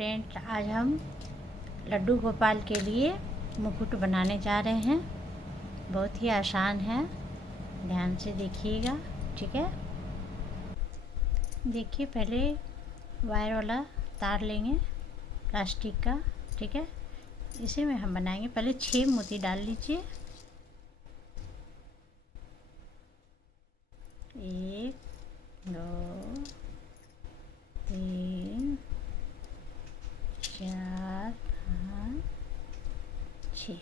Friends, आज हम लड्डू गोपाल के लिए मुकुट बनाने जा रहे हैं। बहुत ही आसान है, ध्यान से देखिएगा। ठीक है, देखिए पहले वायर वाला तार लेंगे प्लास्टिक का। ठीक है, इसी में हम बनाएंगे। पहले 6 मोती डाल लीजिए। 1 2 3 4 5 6।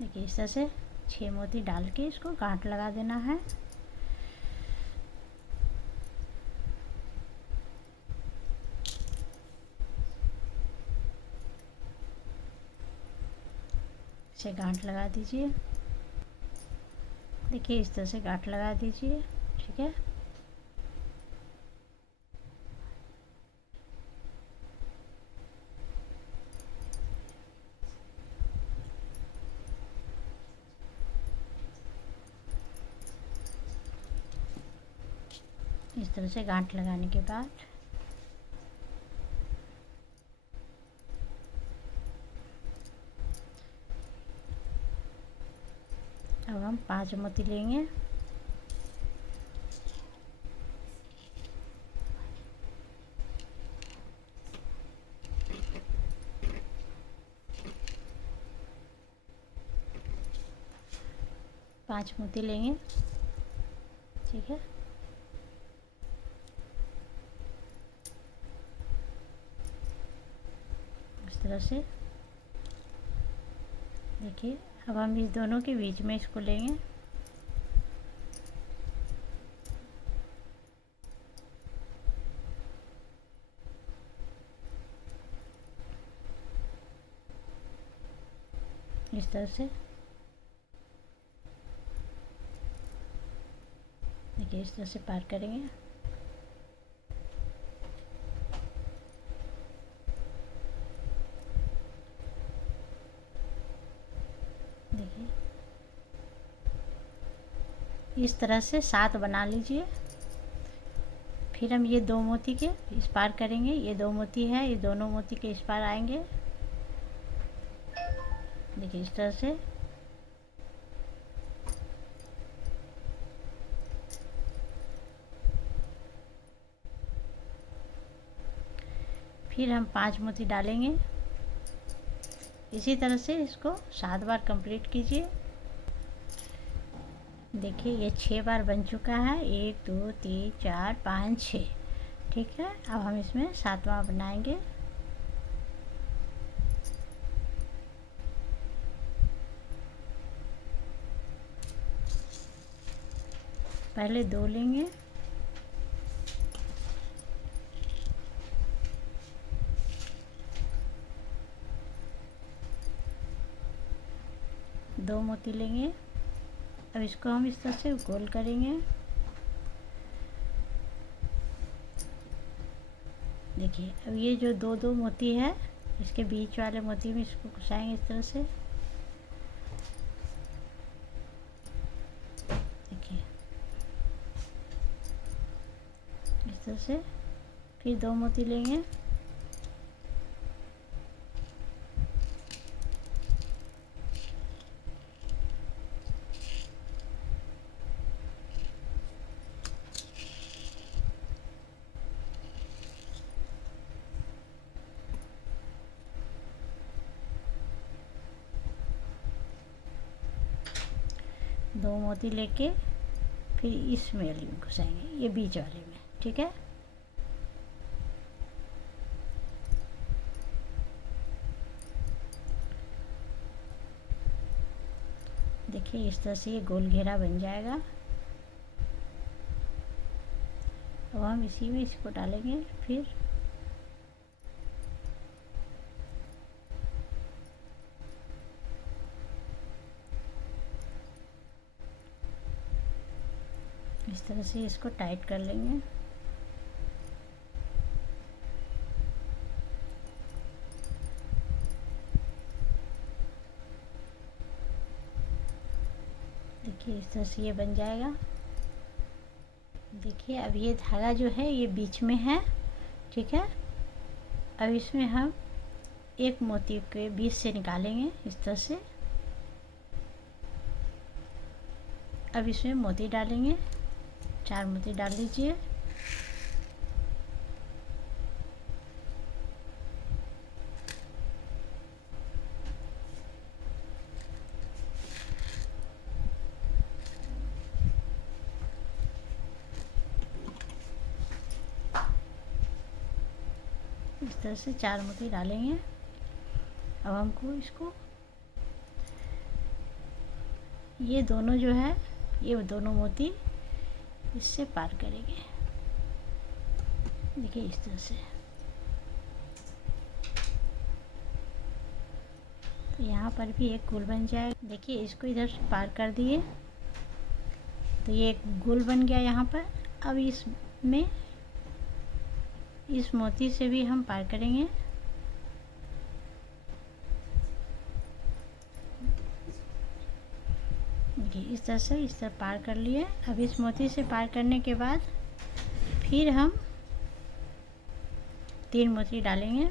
देखिए इस तरह से 6 मोती डाल के इसको गांठ लगा देना है। इसे गांठ लगा दीजिए। देखिए इस तरह से गांठ लगा दीजिए। ठीक है, इस तरह से गांठ लगाने के बाद अब हम 5 मोती लेंगे। पाँच मोती लेंगे। ठीक है, इस तरह से। देखिए अब हम इस दोनों के बीच में इसको लेंगे। इस तरह से। देखिए इस तरह से पार करेंगे। देखिए इस तरह से 7 बना लीजिए। फिर हम ये 2 मोती के इस पार करेंगे। ये 2 मोती है, ये दोनों मोती के इस पार आएंगे। देखिए इस तरह से। फिर हम 5 मोती डालेंगे। इसी तरह से इसको 7 बार कंप्लीट कीजिए। देखिए ये 6 बार बन चुका है। 1 2 3 4 5 6। ठीक है, अब हम इसमें 7वां बनाएंगे। पहले 2 लेंगे। दो मोती लेंगे। अब इसको हम इस तरह से गोल करेंगे। देखिए अब ये जो दो दो मोती है, इसके बीच वाले मोती में इसको घुसाएंगे इस तरह से। देखिए इस तरह से। फिर 2 मोती लेंगे। दो मोती लेके फिर इस मेल में घुसाएंगे, ये बीच वाले में। ठीक है, देखिए इस तरह से ये गोल घेरा बन जाएगा। अब हम इसी में इसको डालेंगे। फिर इस तरह से इसको टाइट कर लेंगे। देखिए इस तरह से ये बन जाएगा। देखिए अब ये धागा जो है ये बीच में है, ठीक है। अब इसमें हम एक मोती के बीच से निकालेंगे इस तरह से। अब इसमें मोती डालेंगे, 4 मोती डाल लीजिए। इस तरह से 4 मोती डालेंगे। अब हमको इसको ये दोनों जो है ये दोनों मोती इससे पार करेंगे, देखिए इस तरह से। तो यहाँ पर भी एक गोल बन जाएगा। देखिए इसको इधर से पार कर दिए तो ये एक गोल बन गया यहाँ पर। अब इसमें इस मोती से भी हम पार करेंगे। देखिए इस तरह से इस तरह पार कर लिए। अब इस मोती से पार करने के बाद फिर हम 3 मोती डालेंगे।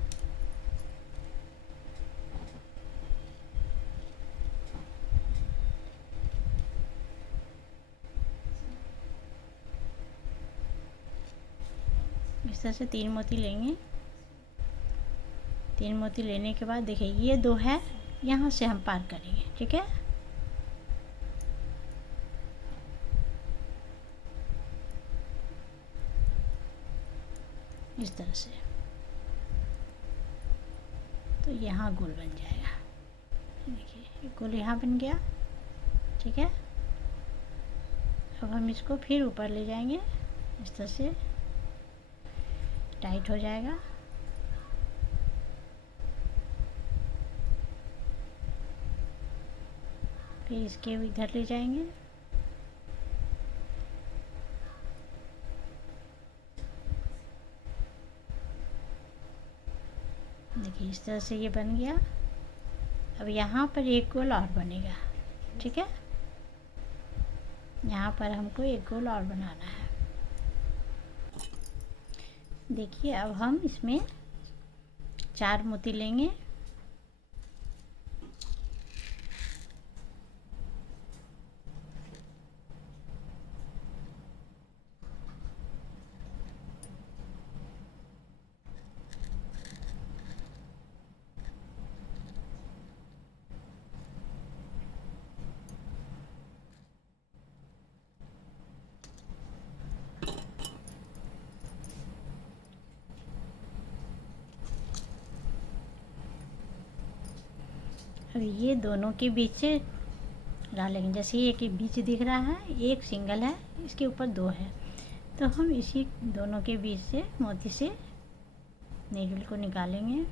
इस तरह से 3 मोती लेंगे। 3 मोती लेने के बाद देखिए ये 2 है, यहाँ से हम पार करेंगे, ठीक है। इस तरह से तो यहाँ गोल बन जाएगा। देखिए गोल यहाँ बन गया, ठीक है। अब हम इसको फिर ऊपर ले जाएंगे, इस तरह से टाइट हो जाएगा। फिर इसके इधर ले जाएंगे। देखिए इस तरह से ये बन गया। अब यहाँ पर एक गोल और बनेगा, ठीक है। यहाँ पर हमको एक गोल और बनाना है। देखिए अब हम इसमें 4 मोती लेंगे। अब ये दोनों के बीच से डालेंगे। जैसे ये के बीच दिख रहा है, एक सिंगल है, इसके ऊपर 2 है, तो हम इसी दोनों के बीच से मोती से नीडल को निकालेंगे।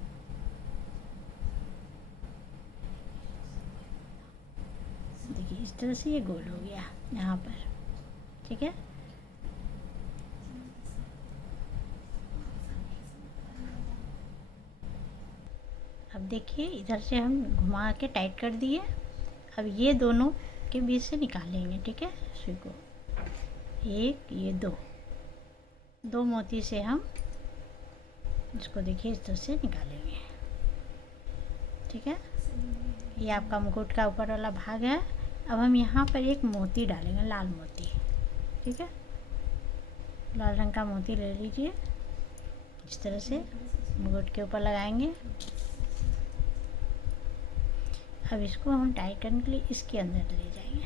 देखिए इस तरह से ये गोल हो गया यहाँ पर, ठीक है। अब देखिए इधर से हम घुमा के टाइट कर दिए। अब ये दोनों के बीच से निकालेंगे, ठीक है, सुई को। एक ये 2 मोती से हम इसको देखिए इस तरह से निकालेंगे, ठीक है। ये आपका मुकुट का ऊपर वाला भाग है। अब हम यहाँ पर एक मोती डालेंगे, लाल मोती, ठीक है। लाल रंग का मोती ले लीजिए, इस तरह से मुकुट के ऊपर लगाएंगे। अब इसको हम टाइट करने के लिए इसके अंदर ले जाएंगे।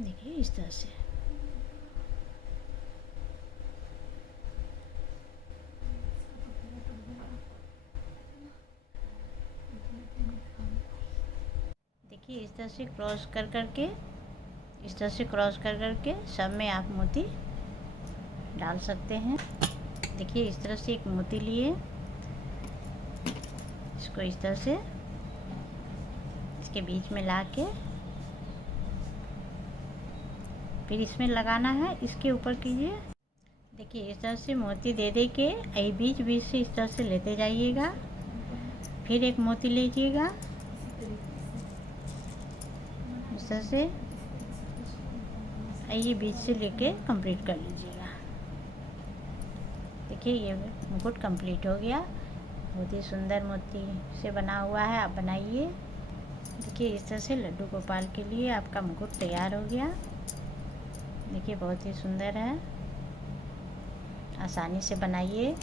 देखिए इस तरह से। देखिए इस तरह से क्रॉस कर करके, इस तरह से क्रॉस कर करके सब में आप मोती डाल सकते हैं। देखिए इस तरह से एक मोती लिए, इसको इस तरह से इसके बीच में ला के फिर इसमें लगाना है, इसके ऊपर कीजिए। देखिए इस तरह से मोती दे दे के बीच बीच से इस तरह से लेते जाइएगा। फिर एक मोती लीजिएगा, इस इस तरह से ये बीच से लेके कंप्लीट कर लीजिएगा। देखिए ये मुकुट कंप्लीट हो गया, बहुत ही सुंदर मोती से बना हुआ है। आप बनाइए। देखिए इस तरह से लड्डू गोपाल के लिए आपका मुकुट तैयार हो गया। देखिए बहुत ही सुंदर है, आसानी से बनाइए।